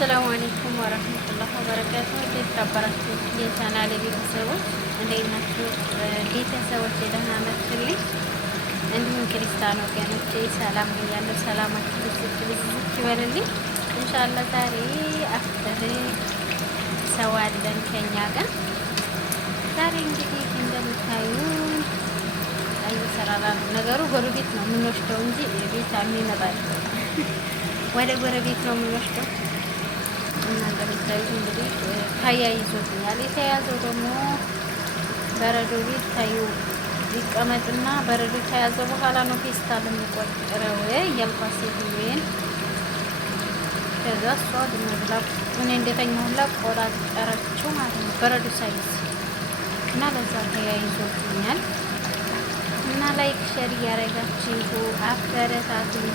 አሰላሙ አለይኩም ወረህመቱላሂ ወበረካቱ። የተከበራችሁ የቻናሌ ቤተሰቦች እንዴት ናችሁ? ቤተሰቦች ደህና ናችሁልኝ? እንዲሁም ክርስቲያን ወገኖቼ ሰላም ብያለሁ። ሰላማችሁ ብዝት ይበልልኝ። ኢንሻአላህ ዛሬ አፍጥር ሰው አለን ከኛ ጋር። ዛሬ እንግዲህ እንደምታዩ አይሰራራ ነገሩ ጎረቤት ነው የምንወስደው እንጂ ቤት የሚመጣ ወደ ጎረቤት ነው የምንወስደው። እና እንደምታዩት እንግዲህ ተያይዞልኛል። የተያዘው ደግሞ በረዶ ቤት ታዩ ይቀመጥና በረዶ ከያዘ በኋላ ነው ፌስታል የሚቆጥረው እያልኳት ሴትዮዬን። ከዛ እሷ ዝም ብላ እኔ እንደተኛሁላ ቆጣጠረችው ማለት ነው በረዶ ሳይዝ እና ለዛ ተያይዞልኛል። እና ላይክ ሼር እያደረጋችሁ አበረታቱኝ።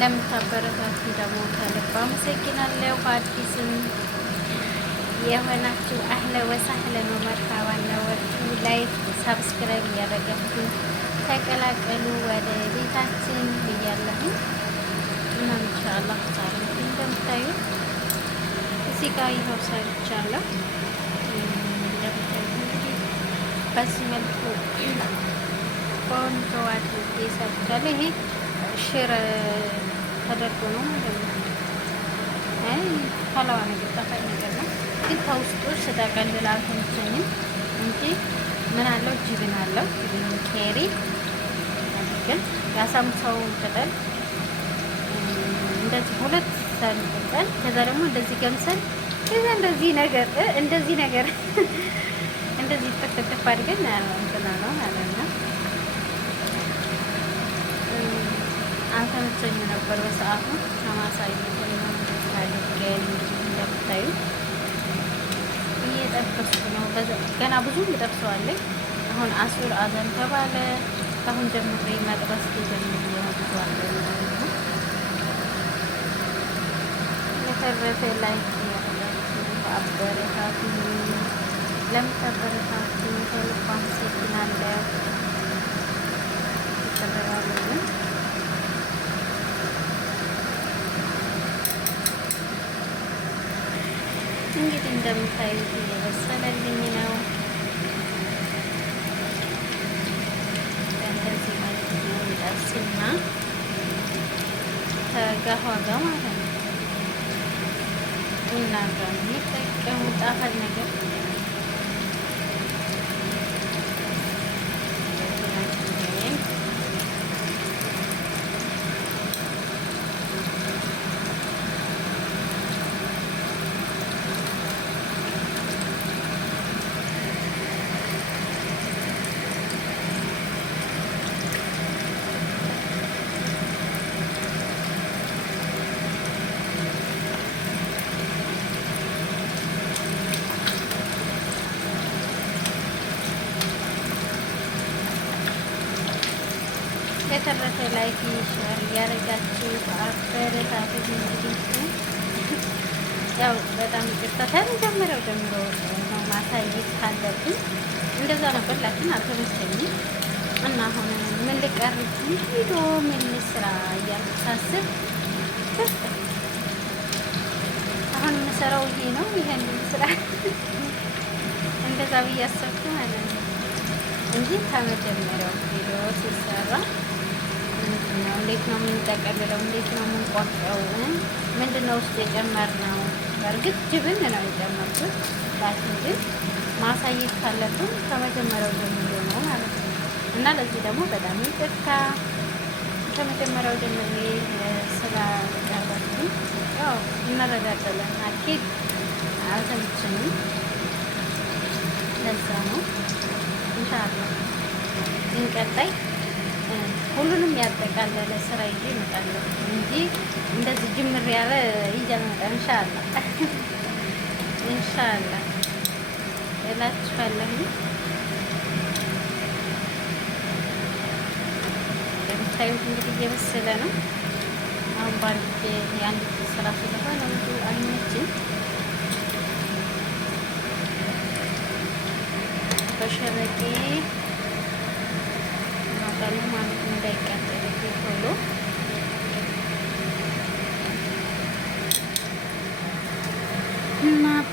ለምታበረታቱ ደግሞ ከልብ አመሰግናለሁ። አዲስም የሆናችሁ አህለ ወሳህለን ወመርሃባ ነወርቱ ላይክ ሰብስክራይብ እያደረጋችሁ ተቀላቀሉ ወደ ቤታችን ብያለሁ። እና ኢንሻአላህ ዛሬ እንደምታዩት እዚህ ጋር ይኸው ሰርቻለሁ። እንደምታዩት እንግዲህ በዚህ መልኩ ቆንጆ አድርጌ ሰርቻለሁ። ይሄ ሽር ተደርጎ ነው ማለት ነው። አይ ሀላዋ ነገር ጣፋጭ ነገር ነው፣ ግን ከውስጡ ስጠቀልል አልተመቸኝም እንጂ ምን አለው ጅብን አለው ጅብን ኬሪ ግን ያሳምሳው ቅጠል እንደዚህ ሁለት ሰንጥቀን ከዛ ደግሞ እንደዚህ ገምሰን ከዛ እንደዚህ ነገር እንደዚህ ጥፍጥፍ አድርገን እንትና ነው ማለት ነው። አልተመቸኝ ነበር በሰዓቱ ከማሳየት ነው ታዲያን እንደምታዩ እየጠበስኩ ነው። ገና ብዙ እጠብሰዋለሁ። አሁን አሱር አዘን ተባለ። ካሁን ጀምሬ መጥበስ ጀምሬ ነው። የተረፈ ላይክ ያደረጋችሁ አበረታቱ። ለምታበረታቱ ከልብ አመሰግናለሁ። ተበራሩልን። እንግዲህ እንደምታዩት እየበሰለልኝ ነው። እንደዚህ ማለት ነው። ይጠብስና ከጋኋ ጋር ማለት ነው ቡና ጋር የሚጠቀሙ ጣፋጭ ነገር የተረፈ ላይክ ሼር እያደረጋችሁ አበረታቱ። ያው በጣም ይቅርታ ከመጀመሪያው ጀምሮ ነው ማሳየት ካለብኝ እንደዛ ነበር፣ ላኪን አልተመቸኝም እና አሁን ምን ልቀርብ ቪዲዮ ምን ልስራ እያልኩ ሳስብ አሁን የምሰራው ይሄ ነው። ይሄን ልስራ እንደዛ ብዬ አሰብኩ ማለት ነው እንጂ ከመጀመሪያው ቪዲዮ ሲሰራ ምንድነው እንዴት ነው የምንጠቀልለው፣ እንዴት ነው የምንቆርጠው፣ ምንድነው ውስጥ የጨመርነው። በእርግጥ ጅብን ነው የጨመርኩት፣ ላኪን ግን ማሳየት ካለብን ከመጀመሪያው ጀምሮ ነው ማለት ነው። እና ለዚህ ደግሞ በጣም ይቅርታ ከመጀመሪያው ጀምሬ ስላቀረብኩኝ። ያው እንረዳዳለን። አኪድ አልተመቸኝም፣ ለዛ ነው። ኢንሻአላህ እንቀጣይ ሁሉንም ያጠቃለለ ስራ ይዤ እመጣለሁ እንጂ እንደዚህ ጅምር ያለ ይዤ አልመጣም። ኢንሻአላህ እላችኋለሁ። እንደምታዩት እንግዲህ እየበሰለ ነው። አሁን ባንዴ የአንድ ስራ ስለሆነ ብዙ አይመችም። በሸበቄ ማጋሉ ማለት እንዳይቃጠል ቶሎ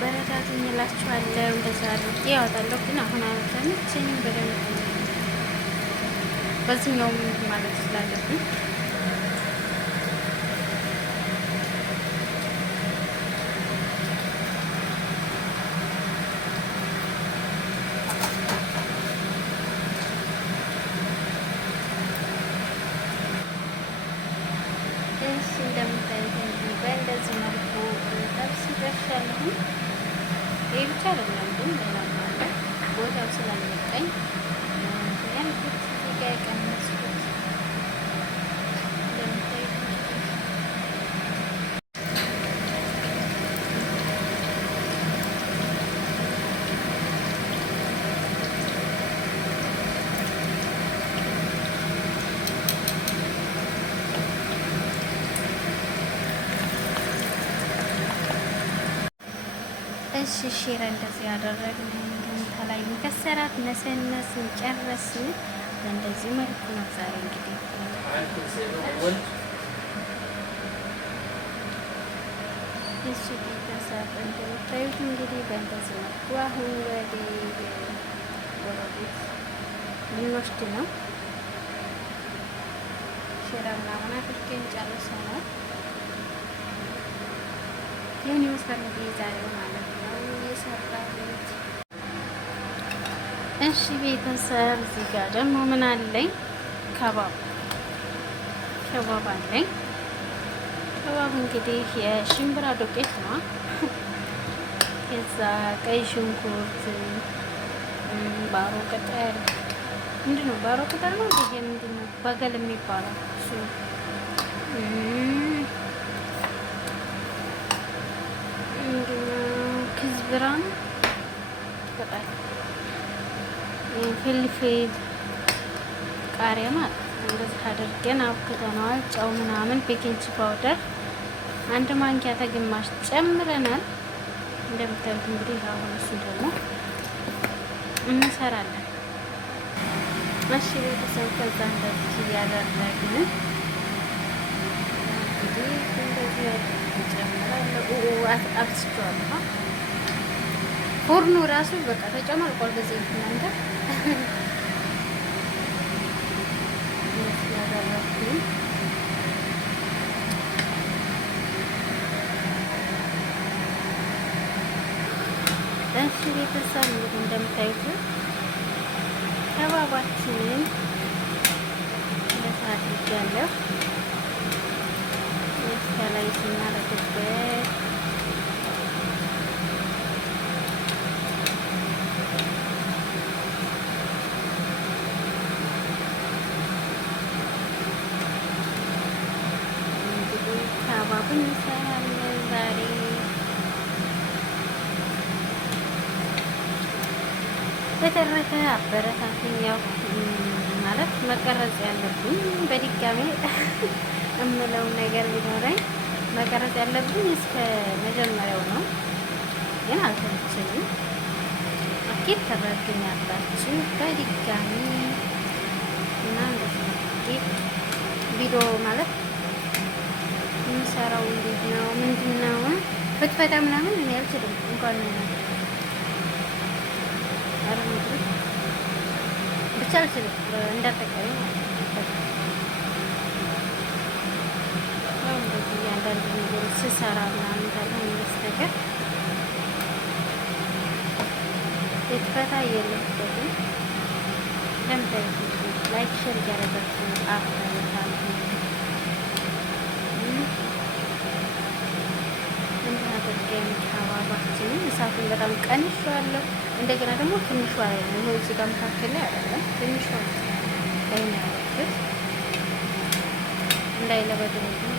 አበረታቱኝ እላችኋለሁ። እንደዛ አድርጌ ያወጣለሁ። ግን አሁን አልተመቸኝም በደንብ በዚህኛውም ማለት ስላለብኝ እንደምታዩት እንግዲህ በእንደዚህ መልኩ ጠብስ ይደርሻለሁ። ይህ ብቻ አይደለም ግን ሌላም አለ። ቦታው ስላልመጣኝ ያልኩት እዚህ ጋ የቀነስኩት እንደምታዩት እሺ ሼር እንደዚህ ያደረግን ከላይ መከሰራት ነሰነስን ጨረስን። በእንደዚህ መልኩ ነው ዛሬ እንግዲህ እሺ ቤተሰብ እንደምታዩት እንግዲህ በእንደዚህ መልኩ አሁን ወደ ጎረቤት ልንወስድ ነው። ሼር ምናምን አድርገን ጨርሰናል። ይህን ይመስላል እንግዲህ ዛሬው ማለት ነው የሰራሁት። እሺ ቤተሰብ እዚህ ጋር ደግሞ ምን አለኝ? ከባብ አለኝ። ከባብ እንግዲህ የሽምብራ ዱቄት ነው። ከዛ ቀይ ሽንኩርት፣ ባሮ ቅጠል ምንድን ነው? ባሮ ቅጠል ነው። ይሄ ምንድን ነው? በገል የሚባለው እሱ ክዝብራን ቅጠል፣ ፍልፍል፣ ቃሪያ ማለት እንደዚህ አድርገን አብክተነዋል። ጨው ምናምን ቤኪንግ ፓውደር አንድ ማንኪያ ተግማሽ ጨምረናል። እንደምታዩት እንግዲህ አሁን እሱ ደግሞ እንሰራለን። እሺ ቤተሰብ ከዛ እንደዚህ እያደረግን እንግዲህ እንደዚህ ጨምራለሁ። አብስቼዋለሁ። ፎርኑ ራሱ በቃ ተጨማልቋል በዚህ እናንተ ያደረኩኝ እሺ ቤተሰብ እንግዲህ እንደምታዩት ከባባችንን እንደዚህ አድርጌያለሁ። ከላይ ስናደርግበት እንግዲህ ከባቡን እንሰራለን ዛሬ። በተረፈ አበረታቱኝ። ያው ማለት መቀረጽ ያለብኝ በድጋሚ እምለው ነገር ቢኖረኝ መቀረጽ ያለብኝ እስከ መጀመሪያው ነው፣ ግን አልተመቸኝም። አኬት ተረዱኛላችሁ በድጋሚ እና እንደዚህ ቪዲዮ ማለት የምሰራው እንዴት ነው ምንድን ነው ፍትፈታ ምናምን እኔ አልችልም እንኳን ብቻ አልችልም እንዳጠቃላይ አንዳንድ ነገሮች ስሰራ ምናምን ካልሆነ በስተቀር ፍትፈታ የለበትም። ለምታዩት ላይክ ሼር እያደረጋችሁ አበረታቱ። እንዲህ አድርገን ከባባችንን እሳቱን በጣም ቀንሼዋለሁ። እንደገና ደግሞ ትንሿ ላይ ነው ይኸው እዚህ ጋር መካከል ላይ አይደለም፣ ትንሿ ላይ ነው ያደረኩት እንዳይለበድብኝ